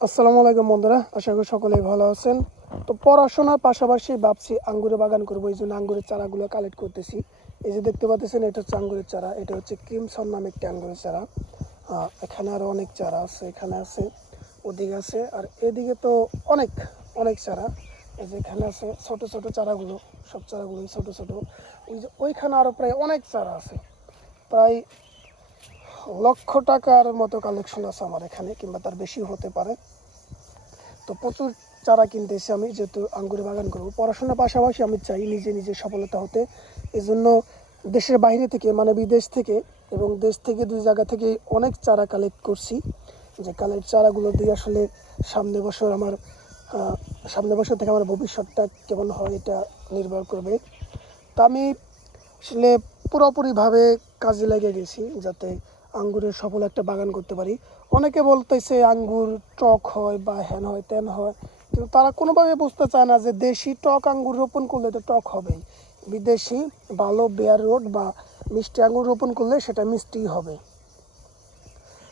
আসসালামু আলাইকুম বন্ধুরা, আশা করি সকলেই ভালো আছেন। তো পড়াশোনার পাশাপাশি ভাবছি আঙ্গুরের বাগান করবো, এই জন্য আঙ্গুরের চারাগুলো কালেক্ট করতেছি। এই যে দেখতে পাচ্ছেন, এটা হচ্ছে আঙ্গুরের চারা, এটা হচ্ছে ক্রিমসন নামে একটি আঙ্গুরের চারা। এখানে আরও অনেক চারা আছে, এখানে আছে, ওদিকে আছে, আর এদিকে তো অনেক অনেক চারা। এই যে এখানে আছে ছোট ছোট চারাগুলো, সব চারাগুলোই ছোট ছোট। ওই যে ওইখানে আরও প্রায় অনেক চারা আছে, প্রায় লক্ষ টাকার মতো কালেকশন আছে আমার এখানে, কিংবা তার বেশি হতে পারে। তো প্রচুর চারা কিনতেছি আমি, যেহেতু আঙ্গুরের বাগান করবো। পড়াশোনার পাশাপাশি আমি চাই নিজে নিজে সফলতা হতে। এই জন্য দেশের বাইরে থেকে, মানে বিদেশ থেকে এবং দেশ থেকে, দুই জায়গা থেকে অনেক চারা কালেক্ট করছি। যে চারাগুলো দিয়ে আসলে সামনে বছর আমার সামনে বছর থেকে আমার ভবিষ্যৎটা কেমন হয় এটা নির্ভর করবে। তা আমি আসলে পুরোপুরিভাবে কাজে লেগে গেছি যাতে আঙ্গুরের সফল একটা বাগান করতে পারি। অনেকে বলতেছে আঙ্গুর টক হয় বা হ্যান হয় ত্যান হয়, কিন্তু তারা কোনোভাবে বুঝতে চায় না যে দেশি টক আঙ্গুর রোপণ করলে তো টক হবেই, বিদেশি ভালো বেয়ার রোড বা মিষ্টি আঙ্গুর রোপণ করলে সেটা মিষ্টিই হবে।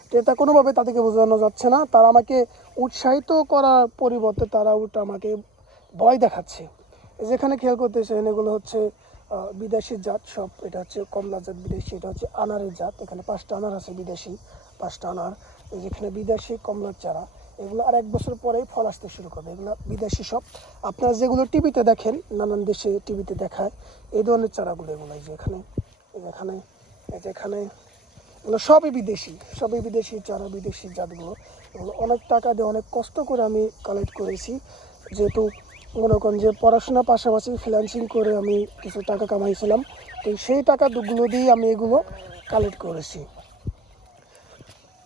তো এটা কোনোভাবে তাদেরকে বোঝানো যাচ্ছে না। তারা আমাকে উৎসাহিত করার পরিবর্তে তারা উল্টো আমাকে ভয় দেখাচ্ছে। যেখানে খেয়াল করতেছেন, এগুলো হচ্ছে বিদেশি জাত সব। এটা হচ্ছে কমলা জাত বিদেশি, এটা হচ্ছে আনারের জাত। এখানে 5টা আনার আছে বিদেশি, 5টা আনার। এই যেখানে বিদেশি কমলার চারা, এগুলো আর 1 বছর পরেই ফল আসতে শুরু করবে। এগুলো বিদেশি সব। আপনারা যেগুলো টিভিতে দেখেন, নানান দেশে টিভিতে দেখায় এই ধরনের চারাগুলো, এগুলো এই যে এখানে, এখানে, এই যে এখানে, এগুলো সবই বিদেশি, সবই বিদেশি চারা, বিদেশি জাতগুলো। এগুলো অনেক টাকা দিয়ে অনেক কষ্ট করে আমি কালেক্ট করেছি। যেহেতু মনে করেন যে পড়াশোনার পাশাপাশি ফ্রিল্যান্সিং করে আমি কিছু টাকা কামাইছিলাম, তো সেই টাকাগুলো দিয়ে আমি এগুলো কালেক্ট করেছি।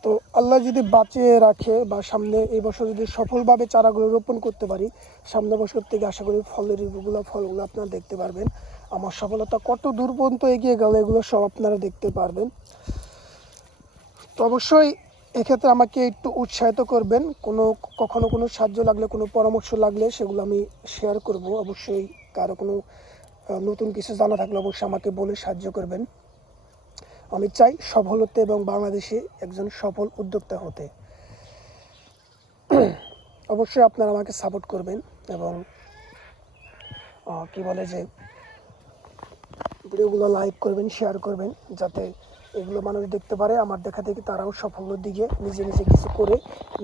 তো আল্লাহ যদি বাঁচিয়ে রাখে বা সামনে এই বছর যদি সফলভাবে চারাগুলো রোপণ করতে পারি, সামনে বছর থেকে আশা করি ফলগুলো আপনারা দেখতে পারবেন। আমার সফলতা কত দূর পর্যন্ত এগিয়ে গেল এগুলো সব আপনারা দেখতে পারবেন। তো অবশ্যই এক্ষেত্রে আমাকে একটু উৎসাহিত করবেন। কখনো কোনো সাহায্য লাগলে, কোনো পরামর্শ লাগলে সেগুলো আমি শেয়ার করব। অবশ্যই কারো কোনো নতুন কিছু জানা থাকলে অবশ্যই আমাকে বলে সাহায্য করবেন। আমি চাই সফল হতে এবং বাংলাদেশে একজন সফল উদ্যোক্তা হতে। অবশ্যই আপনারা আমাকে সাপোর্ট করবেন এবং কি বলে যে ভিডিওগুলো লাইক করবেন, শেয়ার করবেন, যাতে এগুলো মানুষ দেখতে পারে। আমার দেখা দেখি তারাও সাফল্যের দিকে নিজে নিজে কিছু করে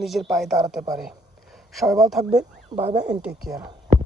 নিজের পায়ে দাঁড়াতে পারে। সবাই ভালো থাকবেন। Bye bye and take care.